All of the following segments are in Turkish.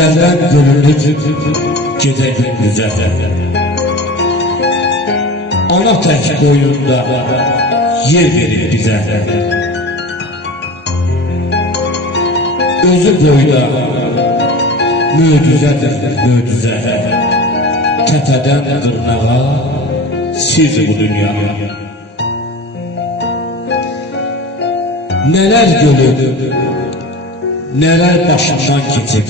Ezelden bölündük gece gündüze. Ana tek boyunda yer verir bize. Özü boyda möcüzedir möcüze. Tepeden tırnağa siz bu dünya. Neler görüp, neler başından geçip,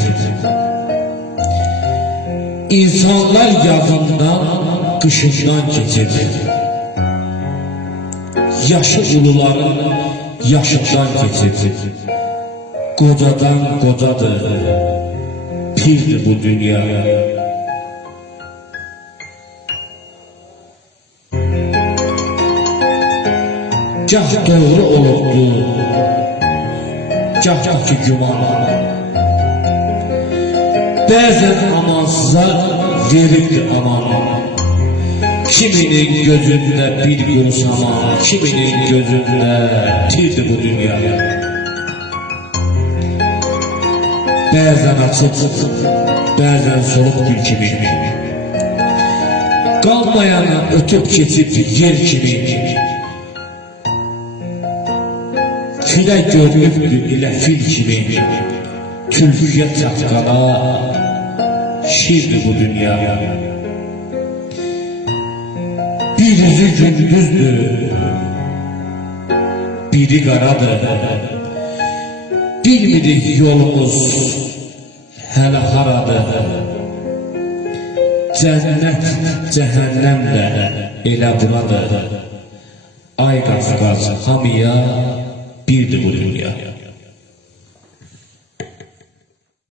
İnsanlar yazından, kışından geçip, yaşı uluların yaşından geçip, kocadan kocadır, pirdir bu dünya. Gah doğru olurdu, gah ki güman. Bəzən amansıza verirdi aman. Kiminin gözündə bir gün saman, kiminin gözündə tirdi bu dünya. Bəzən açıq, bəzən solub gül kimi, qalmayana ötüb keçib yer kimi. Filə görünübdü ilə fil kimi, tülküyə çatqala şirdi bu dünya. Bir yüzü gündüzdür, biri qaradır. Bilmirik yolumuz hələ haradır. Cənnət, cəhənnəm də elə buradır. Ay qazqaz hamıya birdir bu dünya.